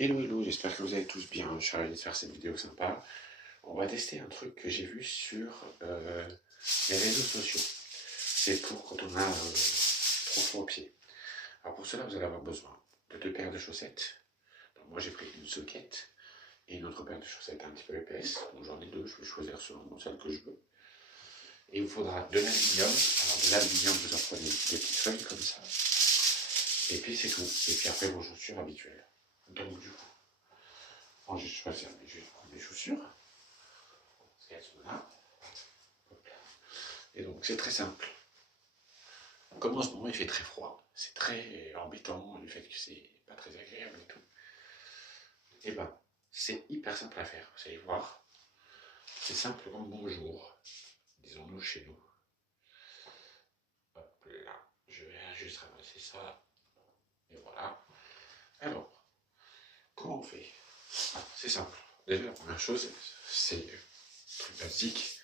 Hello, hello, j'espère que vous allez tous bien. Je suis ravi de faire cette vidéo sympa. On va tester un truc que j'ai vu sur les réseaux sociaux. C'est pour quand on a trop chaud aux pieds. Alors pour cela, vous allez avoir besoin de 2 paires de chaussettes. Donc moi j'ai pris une soquette et une autre paire de chaussettes un petit peu épaisse. Donc j'en ai deux, je vais choisir selon celle que je veux. Et il vous faudra de l'aluminium. Alors de l'aluminium, vous en prenez des petites feuilles comme ça. Et puis c'est tout. Et puis après vos chaussures habituelles. Donc du coup, moi je vais choisir mes chaussures. Elles sont là. Et donc c'est très simple. Comme en ce moment il fait très froid, c'est très embêtant le fait que c'est pas très agréable et tout. Et ben c'est hyper simple à faire, vous allez voir. C'est simple comme bonjour, disons-nous chez nous. Hop là, je vais juste ramasser ça. Et voilà. Alors, comment on fait? C'est simple. Déjà la première chose, c'est un truc basique,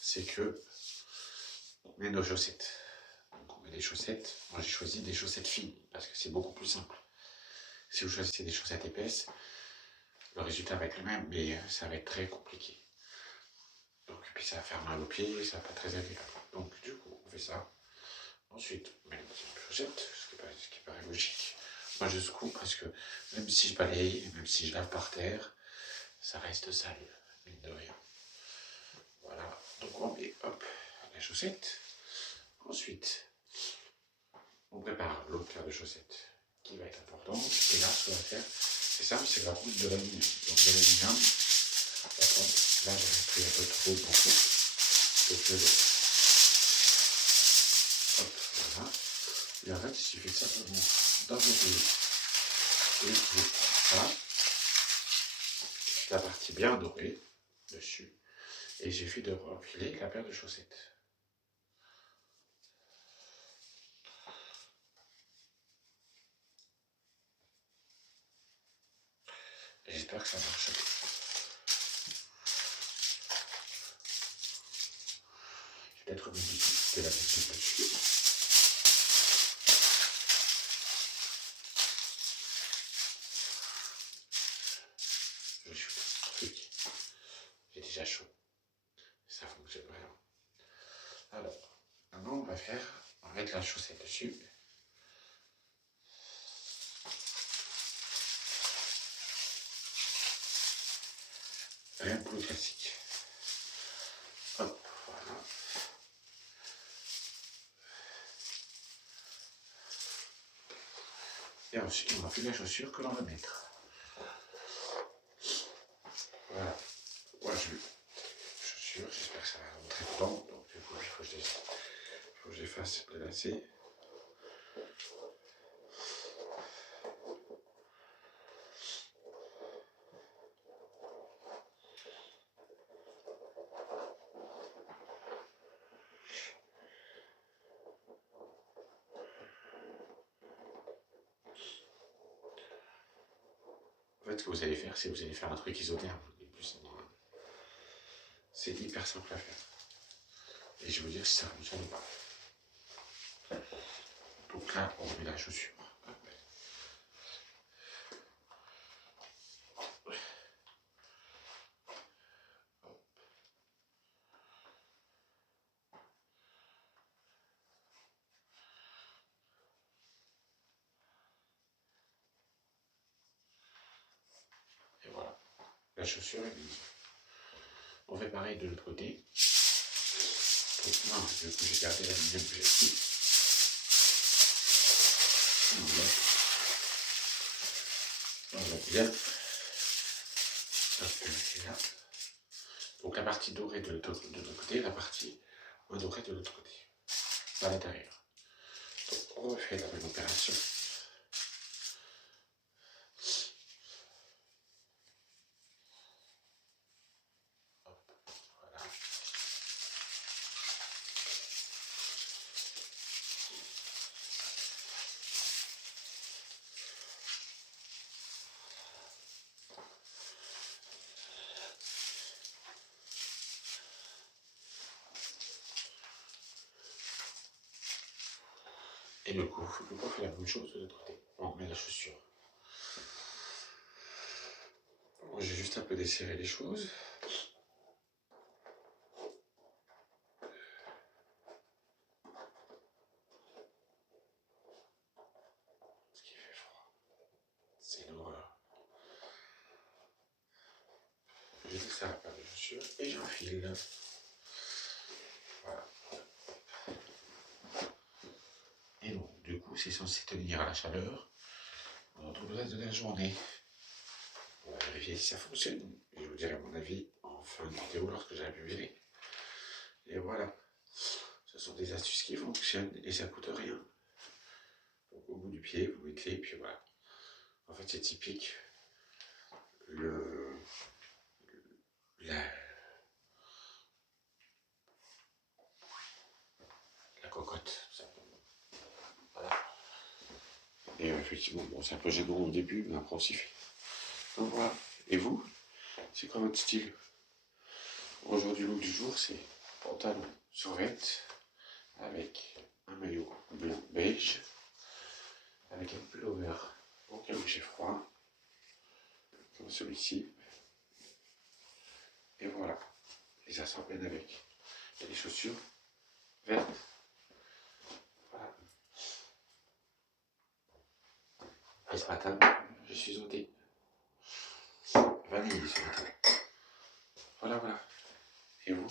c'est que on met nos chaussettes. Donc on met des chaussettes. Moi j'ai choisi des chaussettes fines parce que c'est beaucoup plus simple. Si vous choisissez des chaussettes épaisses, le résultat va être le même, mais ça va être très compliqué. Donc, puis ça va faire mal aux pieds, ça va pas être très agréable. Donc du coup, on fait ça. Ensuite, on met les chaussettes, ce qui paraît logique. Moi je secoue parce que même si je balaye, même si je lave par terre, ça reste sale, mine de rien. Voilà, donc on met hop la chaussette. Ensuite, on prépare l'autre paire de chaussettes qui va être importante. Et là, ce qu'on va faire, c'est simple, c'est la route de l'aluminium. Donc de l'aluminium, là j'avais pris un peu trop beaucoup. Donc je le hop, voilà. Et en fait, il suffit de simplement d'enlever et de prendre ça, la partie bien dorée dessus. Et il suffit de refiler la paire de chaussettes. J'espère que ça marche. Je vais peut-être modifier la petite dessus. Je suis truc. J'ai déjà chaud. Ça fonctionne vraiment. Alors, maintenant on va mettre la chaussette dessus. Rien de plus classique. Hop, voilà. Et ensuite, on va faire la chaussure que l'on va mettre. Voilà. Moi, je chaussure, j'espère que ça va rentrer dedans. Donc, du coup, il faut que je les fasse délasser. En fait, ce que vous allez faire, c'est que vous allez faire un truc isotherme. C'est hyper simple à faire. Et je vais vous dire si ça fonctionne ou pas. Donc là, on met la chaussure. Et voilà. La chaussure est mise. On fait pareil de l'autre côté. Donc, non, du coup, j'ai gardé la lumière que j'ai pris. On va bien. Hop, c'est là. Donc la partie dorée de l'autre côté, la partie moins dorée de l'autre côté, à l'intérieur. Donc on refait la même opération. Hop, voilà. Et le coup, on fait la même chose de l'autre côté. On met la chaussure. j'ai juste un peu desserré les choses. Parce qu'il fait froid. C'est l'horreur. Je desserre la paire de chaussures et j'enfile. Voilà. Et bon, du coup, c'est censé tenir à la chaleur pendant tout le reste de la journée. On va vérifier si ça fonctionne. Je vous dirai mon avis en fin de vidéo lorsque j'aurai publié. Et voilà. Ce sont des astuces qui fonctionnent et ça coûte rien. Donc au bout du pied, vous mettez, et puis voilà. En fait, c'est typique. La cocotte, tout simplement. Voilà. Et effectivement, bon, c'est un peu gênant au début, mais après on s'y fait. Donc voilà. Et vous, c'est quoi votre style? Aujourd'hui, le look du jour, c'est pantalon survette avec un maillot blanc beige, avec un pullover au cas où j'ai froid, comme celui-ci. Et voilà. Et ça s'emmène avec. Il y a des chaussures vertes. Voilà. Et ce matin, je suis au thé. Vanille ce matin. Voilà, voilà. Et vous?